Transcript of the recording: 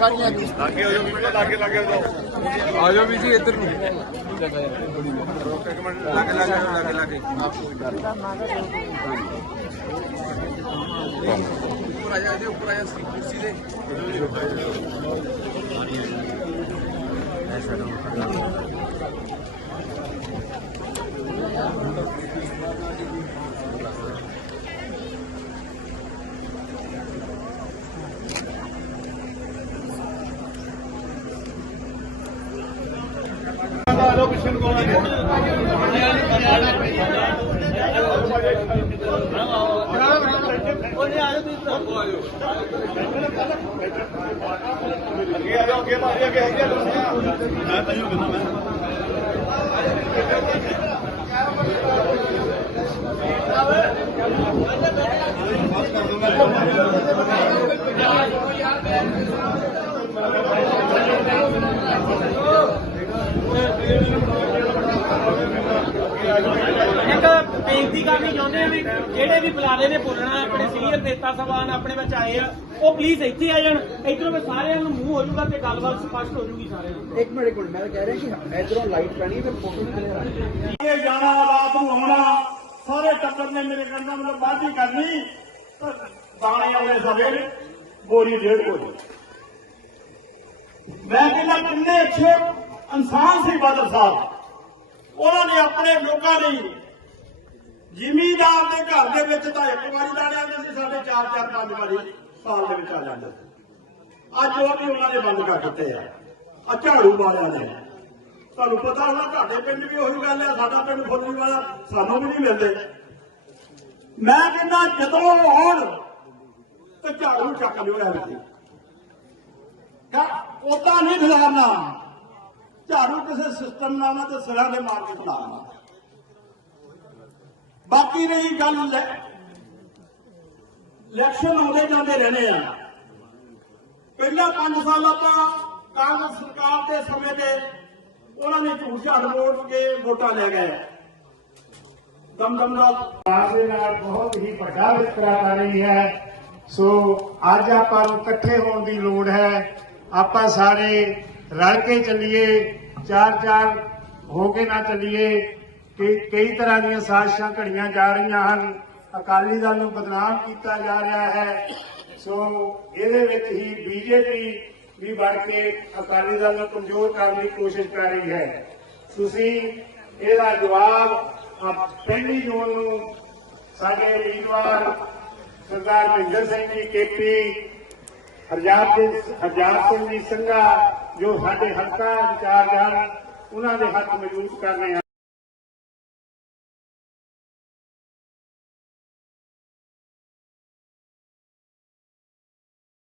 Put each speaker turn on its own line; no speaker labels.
ਸਾਰੀਆਂ ਦੀ
ਲਾਗੇ ਹੋ ਜਾਓ ਲਾਗੇ ਲਾਗੇ ਹੋ ਜਾਓ
ਆ ਵੀ ਜੀ ਇੱਧਰ ਨੂੰ।
ਇੱਕ ਮਿੰਟ ਲਾਗੇ ਲਾਗੇ ਲਾਗੇ ਲਾਗੇ
ਉੱਪਰ ਆ ਜਾ ਇਹਦੇ ਉੱਪਰ ਆ ਜਾ ਕੁਰਸੀ ਦੇ
ਅੱਗੇ ਆ ਜਾਓ ਅੱਗੇ ਮਾਰੀ ਅੱਗੇ ਹੈਗੇ ਮੈਂ ਤਾਂ ਹੀ ਕਹਿੰਦਾ ਮੈਂ।
ਇੱਕ ਬੇਨਤੀ ਕਰਨੀ ਚਾਹੁੰਦੇ ਆ ਵੀ ਜਿਹੜੇ ਵੀ ਬੁਲਾਰੇ ਨੇ ਬੋਲਣਾ ਆਪਣੇ ਸੀਨੀਅਰ ਨੇਤਾ ਸਭਾਨ ਆਪਣੇ ਵਿੱਚ ਆਏ ਆ ਉਹ ਪਲੀਜ਼ ਇੱਥੇ ਆ ਜਾਣ। ਇਧਰੋਂ ਵੀ ਸਾਰਿਆਂ ਨੂੰ ਮੂੰਹ ਹੋ ਜਾਊਗਾ ਤੇ ਗੱਲਬਾਤ ਸਪਸ਼ਟ ਹੋ ਜਾਊਗੀ ਸਾਰਿਆਂ ਨੂੰ।
ਇੱਕ ਮਿੰਟ ਇੱਕ ਮਿੰਟ। ਮੈਂ ਤਾਂ ਕਹਿ ਰਿਹਾ ਕਿ ਇਧਰੋਂ ਲਾਈਟ ਪੈਣੀ ਫਿਰ ਫੋਟੋ ਵੀ ਕਲੀਅਰ ਆਣੀ
ਇਹ ਜਾਣਾ ਰਾਤ ਨੂੰ ਆਉਣਾ ਸਾਰੇ ਟੱਬਰ ਨੇ ਮੇਰੇ ਕਹਿੰਦਾ ਮਤਲਬ ਬਾਜੀ ਕਰਨੀ। ਤਾਂ ਦਾਣੇ ਆਉਣੇ ਸਵੇਰੇ ਬੋਰੀ ਡੇਢ ਬੋਰੀ ਮੈਂ ਕਹਿੰਦਾ ਕਿੰਨੇ ਅੱਛੇ ਇਨਸਾਨ ਸੀ ਬਾਦਲ ਸਾਹਿਬ। ਉਹਨਾਂ ਨੇ ਆਪਣੇ ਲੋਕਾਂ ਲਈ ਜ਼ਿਮੀਦਾਰ ਦੇ ਘਰ ਦੇ ਵਿੱਚ ਤਾਂ ਇੱਕ ਵਾਰੀ ਲਾ ਆਉਂਦੇ ਸੀ, ਸਾਡੇ ਚਾਰ ਚਾਰ, ਪੰਜ ਵਾਰੀ ਸਾਲ ਦੇ ਵਿੱਚ ਆ ਜਾਂਦੇ ਸੀ। ਅੱਜ ਉਹ ਵੀ ਉਹਨਾਂ ਨੇ ਬੰਦ ਕਰ ਦਿੱਤੇ ਆ। ਆ ਝਾੜੂ ਵਾਲਿਆਂ ਨੇ। ਤੁਹਾਨੂੰ ਪਤਾ ਹੋਣਾ, ਤੁਹਾਡੇ ਪਿੰਡ ਵੀ ਉਹੀ ਗੱਲ ਹੈ ਸਾਡਾ ਪਿੰਡ ਫੁੱਲੀ ਵਾਲਾ ਸਾਨੂੰ ਵੀ ਨਹੀਂ ਮਿਲਦੇ। ਮੈਂ ਕਹਿੰਦਾ, ਜਦੋਂ ਆਉਣ ਤੇ ਝਾੜੂ ਚੱਕ ਲਿਓ ਇਹ ਵਿੱਚ ਕਾ ਉਦਾਂ ਨਹੀਂ ਖਿਲਾਰਨਾ ਝਾੜੂ ਕਿਸੇ ਸਿਸਟਮ ਨਾਲ ਨਾ ਤੇ ਸਿਰਾਂ ਦੇ ਮਾਰ ਕੇ ਖਿਲਾਰਨਾ ਬਾਕੀ ਰਹੀ ਗੱਲ ਇਲੈਕਸ਼ਨ ਆਉਂਦੇ ਜਾਂਦੇ ਰਹਿਣੇ ਆ। ਪਹਿਲਾਂ 5 ਸਾਲ ਆਪਾਂ ਕਾਂਗਰਸ ਸਰਕਾਰ ਦੇ ਸਮੇਂ ਤੇ ਉਹਨਾਂ ਨੇ ਝੂਠ ਝਾੜ ਵੋਟ ਕੇ ਵੋਟਾਂ ਲੈ ਗਏ। ਦਮਦਮ ਦਾ
ਪੰਜਾਬ ਦੇ ਨਾਲ ਬਹੁਤ ਹੀ ਵੱਡਾ ਵਿਤਕਰਾ ਆ ਰਹੀ ਹੈ। ਸੋ ਅੱਜ ਆਪਾਂ ਨੂੰ ਇਕੱਠੇ ਹੋਣ ਦੀ ਲੋੜ ਹੈ। ਆਪਾਂ ਸਾਰੇ ਰਲ ਕੇ ਚੱਲੀਏ, ਚਾਰ ਚਾਰ ਹੋ ਕੇ ਨਾ ਚੱਲੀਏ, ਕਿ ਕਈ ਤਰ੍ਹਾਂ ਦੀਆਂ ਸਾਜ਼ਿਸ਼ਾਂ ਘੜੀਆਂ ਜਾ ਰਹੀਆਂ ਹਨ। ਅਕਾਲੀ ਦਲ ਨੂੰ ਬਦਨਾਮ ਕੀਤਾ ਜਾ ਰਿਹਾ ਹੈ। ਸੋ ਇਹਦੇ ਵਿੱਚ ਹੀ ਬੀਜੇਪੀ ਵੀ ਵੜ ਕੇ ਅਕਾਲੀ ਦਲ ਨੂੰ ਕਮਜ਼ੋਰ ਕਰਨ ਦੀ ਕੋਸ਼ਿਸ਼ ਕਰ ਰਹੀ ਹੈ। ਤੁਸੀਂ ਇਹਦਾ ਜਵਾਬ ਪਹਿਲੀ ਜੂਨ ਨੂੰ ਸਾਡੇ ਉਮੀਦਵਾਰ ਸਰਦਾਰ ਮਹਿੰਦਰ ਸਿੰਘ ਜੀ, ਕੇਪੀ ਹਰਜਾਤ ਸਿੰਘ ਹਰਜਾਤ ਸਿੰਘ ਜੀ, ਸੰਘਾ ਜੋ ਸਾਡੇ ਹਲਕਾ ਇੰਚਾਰਜ ਹਨ ਉਹਨਾਂ ਦੇ ਹੱਥ ਮਜ਼ਬੂਤ ਕਰਨੇ ਹਨ